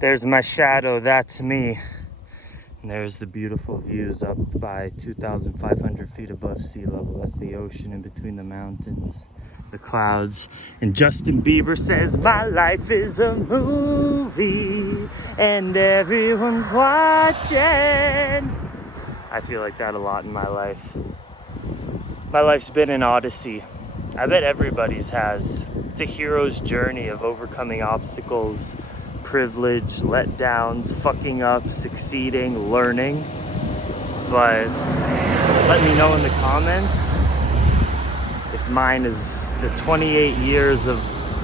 There's my shadow, that's me. And there's the beautiful views up by 2,500 feet above sea level. That's the ocean in between the mountains, the clouds. And Justin Bieber says, my life is a movie and everyone's watching. I feel like that a lot in my life. My life's been an odyssey. I bet everybody's has. It's a hero's journey of overcoming obstacles, privilege, letdowns, fucking up, succeeding, learning. But let me know in the comments if mine is the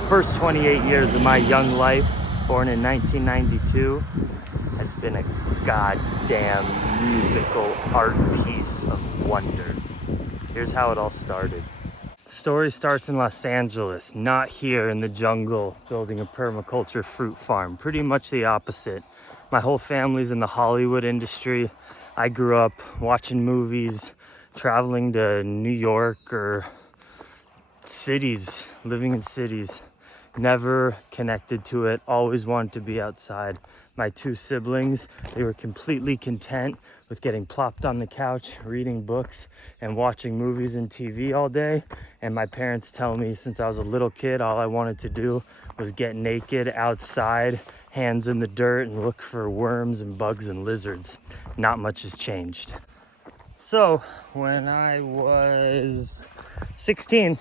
first 28 years of my young life, born in 1992, has been a goddamn musical art piece of wonder. Here's how it all started. The story starts in Los Angeles, not here in the jungle building a permaculture fruit farm. Pretty much the opposite. My whole family's in the Hollywood industry. I grew up watching movies, traveling to New York or cities, living in cities. Never connected to it, always wanted to be outside. My two siblings, they were completely content with getting plopped on the couch, reading books and watching movies and TV all day. And my parents tell me since I was a little kid, all I wanted to do was get naked outside, hands in the dirt, and look for worms and bugs and lizards. Not much has changed. So when I was 16,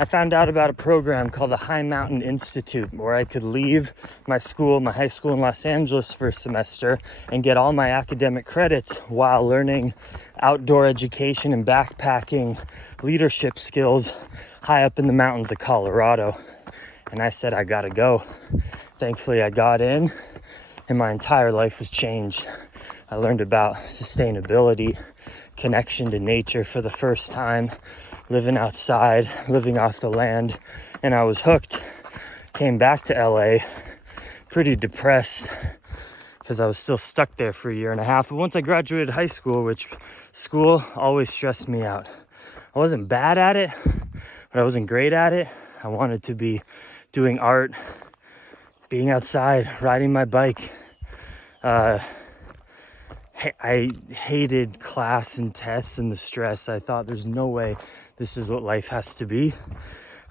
I found out about a program called the High Mountain Institute, where I could leave my high school in Los Angeles for a semester and get all my academic credits while learning outdoor education and backpacking leadership skills high up in the mountains of Colorado. And I said, I gotta go. Thankfully, I got in and my entire life was changed. I learned about sustainability, connection to nature for the first time, living outside, living off the land, and I was hooked. Came back to LA pretty depressed because I was still stuck there for a year and a half. But once I graduated high school, which school always stressed me out. I wasn't bad at it, but I wasn't great at it. I wanted to be doing art, being outside, riding my bike. I hated class and tests and the stress. I thought there's no way this is what life has to be.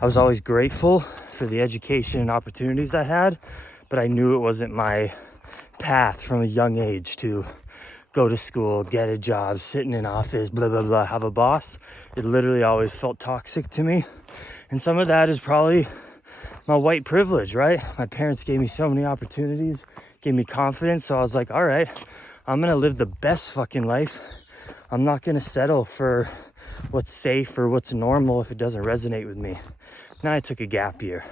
I was always grateful for the education and opportunities I had, but I knew it wasn't my path from a young age to go to school, get a job, sit in an office, blah, blah, blah, have a boss. It literally always felt toxic to me. And some of that is probably my white privilege, right? My parents gave me so many opportunities, gave me confidence. So I was like, all right, I'm gonna live the best fucking life. I'm not gonna settle for what's safe or what's normal if it doesn't resonate with me. Then I took a gap year,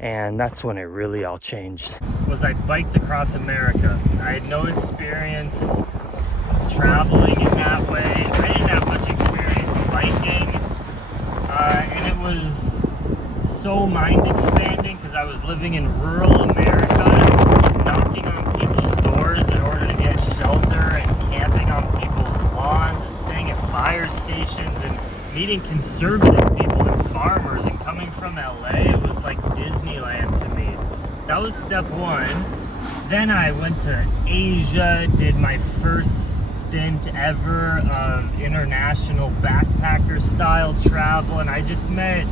and that's when it really all changed. I biked across America. I had no experience traveling in that way. I didn't have much experience biking, and it was so mind expanding because I was living in rural America, just knocking on people's doors in order to get shelter and camping on people's lawns and staying at fire stations and meeting conservative people and farmers and coming from LA. It was like Disneyland to me. That was step one. Then I went to Asia, did my first stint ever of international backpacker style travel, and I just met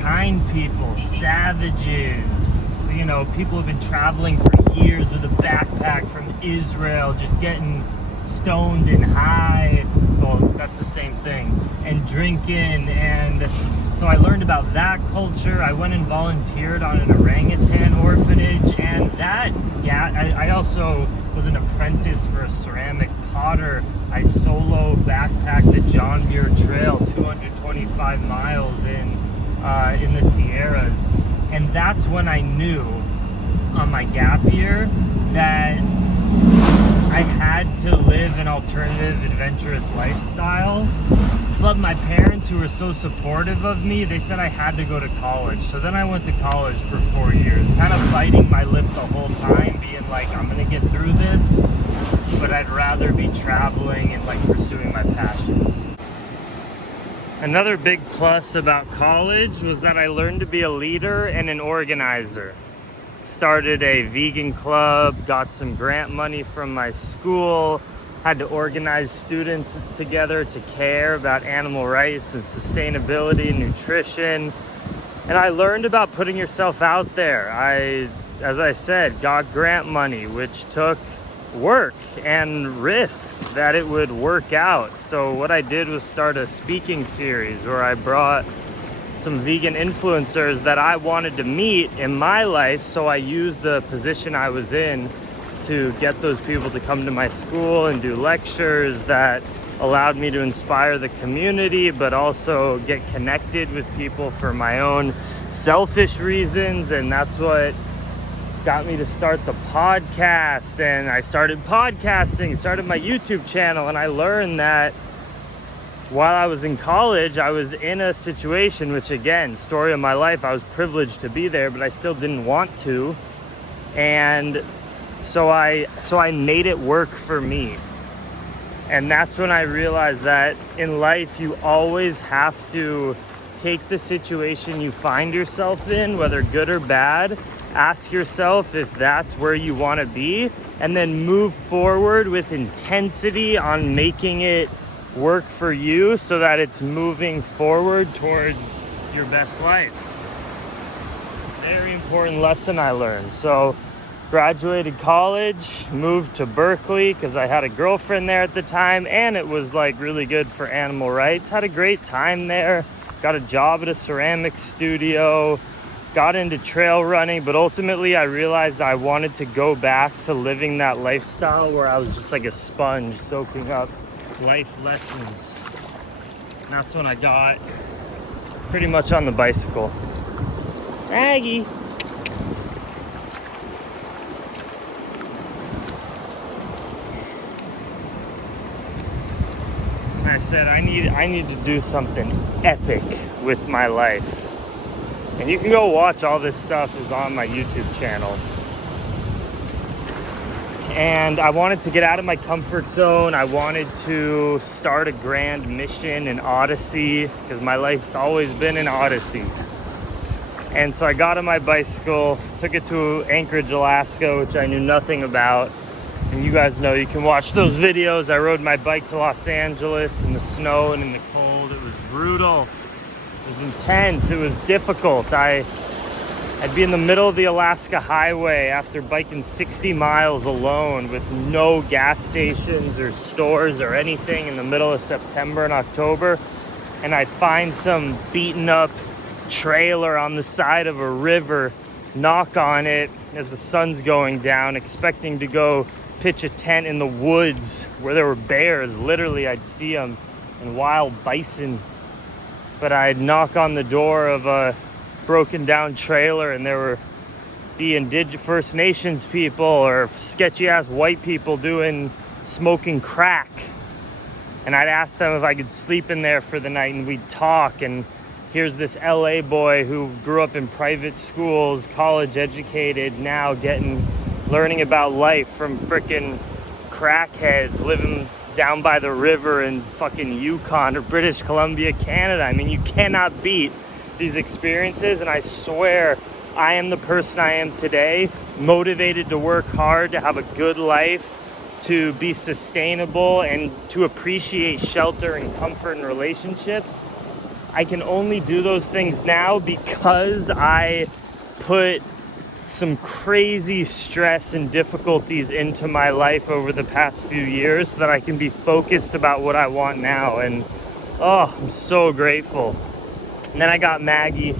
kind people, savages, you know, people who've been traveling for years with a backpack from Israel, just getting stoned and high. Well, that's the same thing, and drinking. And so I learned about that culture. I went and volunteered on an orangutan orphanage, and I also was an apprentice for a ceramic potter. I solo backpacked the John Muir Trail, 225 miles in the Sierras. And that's when I knew on my gap year that I had to live an alternative, adventurous lifestyle. But my parents, who were so supportive of me, they said I had to go to college. So then I went to college for 4 years, kind of biting my lip the whole time, being like, I'm gonna get through this, but I'd rather be traveling and like pursuing my passions. Another big plus about college was that I learned to be a leader and an organizer. started a vegan club, got some grant money from my school, had to organize students together to care about animal rights and sustainability and nutrition. And I learned about putting yourself out there. As I said, got grant money, which took work and risk that it would work out. So what I did was start a speaking series where I brought some vegan influencers that I wanted to meet in my life. So I used the position I was in to get those people to come to my school and do lectures that allowed me to inspire the community, but also get connected with people for my own selfish reasons. And that's what got me to start the podcast. And I started podcasting, started my YouTube channel, and I learned that while I was in college, I was in a situation, which again, story of my life, I was privileged to be there, but I still didn't want to. And so I made it work for me. And that's when I realized that in life, you always have to take the situation you find yourself in, whether good or bad, ask yourself if that's where you want to be, and then move forward with intensity on making it work for you so that it's moving forward towards your best life. Very important lesson I learned. So graduated college, moved to Berkeley because I had a girlfriend there at the time, and it was like really good for animal rights. Had a great time there, got a job at a ceramic studio, got into trail running, but ultimately I realized I wanted to go back to living that lifestyle where I was just like a sponge soaking up life lessons. And that's when I got pretty much on the bicycle. Maggie. I said I need to do something epic with my life. And you can go watch all this stuff is on my YouTube channel. And I wanted to get out of my comfort zone. I wanted to start a grand mission, an odyssey, because my life's always been an odyssey. And so I got on my bicycle, took it to Anchorage, Alaska, which I knew nothing about. And you guys know, you can watch those videos. I rode my bike to Los Angeles in the snow and in the cold. It was brutal. It was intense. It was difficult. I'd be in the middle of the Alaska highway after biking 60 miles alone with no gas stations or stores or anything in the middle of September and October. And I'd find some beaten up trailer on the side of a river, knock on it as the sun's going down, expecting to go pitch a tent in the woods where there were bears. Literally, I'd see them, and wild bison. But I'd knock on the door of a broken down trailer, and there were the First Nations people or sketchy ass white people smoking crack. And I'd ask them if I could sleep in there for the night, and we'd talk. And here's this LA boy who grew up in private schools, college educated, now learning about life from frickin' crackheads living down by the river in fucking Yukon or British Columbia, Canada. I mean, you cannot beat these experiences, and I swear I am the person I am today, motivated to work hard, to have a good life, to be sustainable, and to appreciate shelter and comfort in relationships. I can only do those things now because I put some crazy stress and difficulties into my life over the past few years so that I can be focused about what I want now. And I'm so grateful. And then I got Maggie.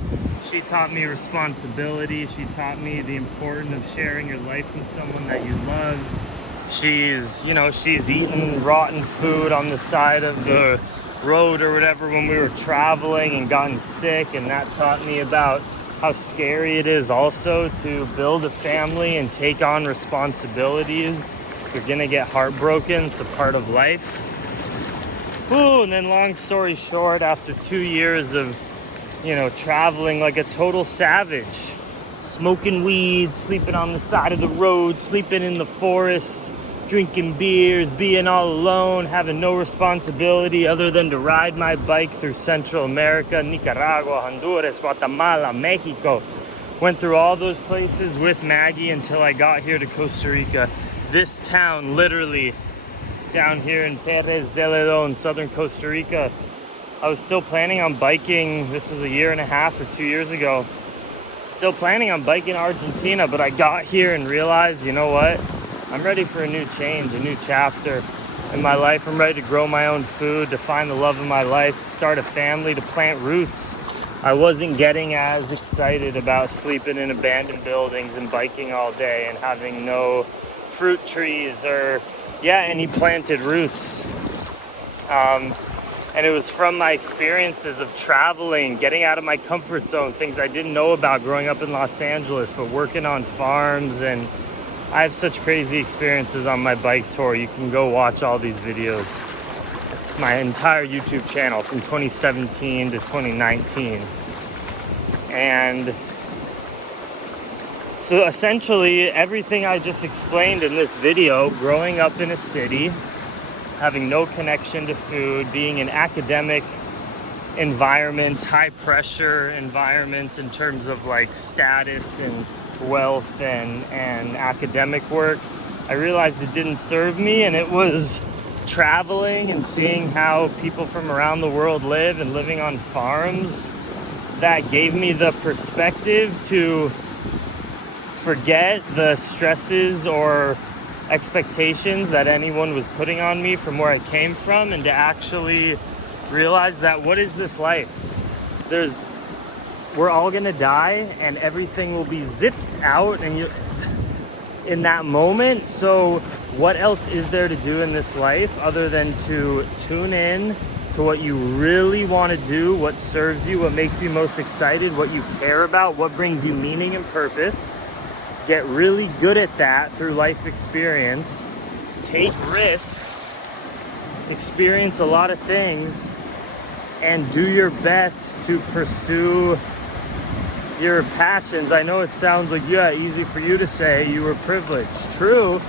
She taught me responsibility. She taught me the importance of sharing your life with someone that you love. She's eaten rotten food on the side of the road or whatever when we were traveling and gotten sick, and that taught me about how scary it is also to build a family and take on responsibilities. You're gonna get heartbroken. It's a part of life. And then long story short, after 2 years of traveling like a total savage, smoking weed, sleeping on the side of the road, sleeping in the forest, drinking beers, being all alone, having no responsibility other than to ride my bike through Central America, Nicaragua, Honduras, Guatemala, Mexico, Went through all those places with Maggie until I got here to Costa Rica. This town, literally, down here in Pérez Zeledón, southern Costa Rica. I was still planning on biking. This was a year and a half or 2 years ago. Still planning on biking Argentina, but I got here and realized, you know what? I'm ready for a new change, a new chapter in my life. I'm ready to grow my own food, to find the love of my life, to start a family, to plant roots. I wasn't getting as excited about sleeping in abandoned buildings and biking all day and having no fruit trees or, any planted roots. And it was from my experiences of traveling, getting out of my comfort zone, things I didn't know about growing up in Los Angeles, but working on farms. And I have such crazy experiences on my bike tour. You can go watch all these videos. It's my entire YouTube channel from 2017 to 2019. And so essentially everything I just explained in this video, growing up in a city, having no connection to food, being in academic environments, high pressure environments in terms of like status and wealth and academic work, I realized it didn't serve me. And it was traveling and seeing how people from around the world live and living on farms that gave me the perspective to forget the stresses or expectations that anyone was putting on me from where I came from, and to actually realize that what is this life? We're all gonna die and everything will be zipped out and you in that moment. So what else is there to do in this life other than to tune in to what you really want to do, what serves you, what makes you most excited, what you care about, what brings you meaning and purpose. Get really good at that through life experience, take risks, experience a lot of things, and do your best to pursue your passions. I know it sounds like, easy for you to say, you were privileged. True,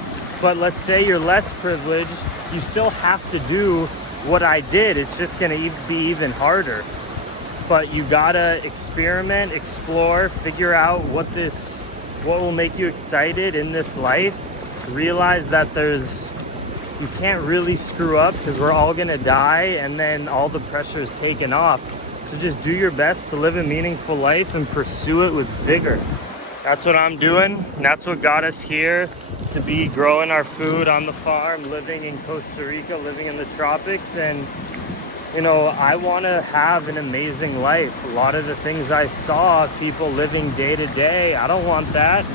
but let's say you're less privileged, you still have to do what I did. It's just gonna be even harder. But you gotta experiment, explore, figure out what will make you excited in this life. Realize that you can't really screw up because we're all gonna die, and then all the pressure is taken off. So just do your best to live a meaningful life and pursue it with vigor. That's what I'm doing. And that's what got us here, to be growing our food on the farm, living in Costa Rica, living in the tropics. And I want to have an amazing life. A lot of the things I saw people living day to day, I don't want that.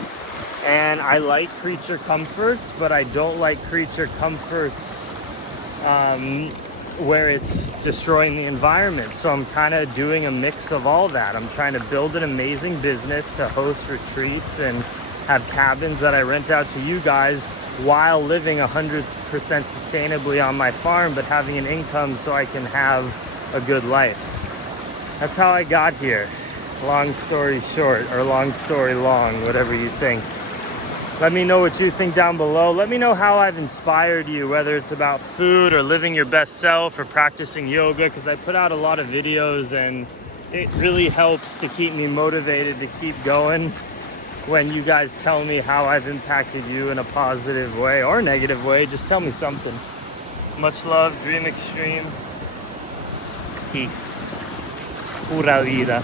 And I like creature comforts, but I don't like creature comforts where it's destroying the environment. So I'm kind of doing a mix of all that. I'm trying to build an amazing business to host retreats and have cabins that I rent out to you guys while living 100% sustainably on my farm, but having an income so I can have a good life. That's how I got here. Long story short, or long story long, whatever you think. Let me know what you think down below. Let me know how I've inspired you, whether it's about food or living your best self or practicing yoga, because I put out a lot of videos and it really helps to keep me motivated to keep going when you guys tell me how I've impacted you in a positive way or negative way. Just tell me something. Much love, dream extreme. Peace. Pura vida.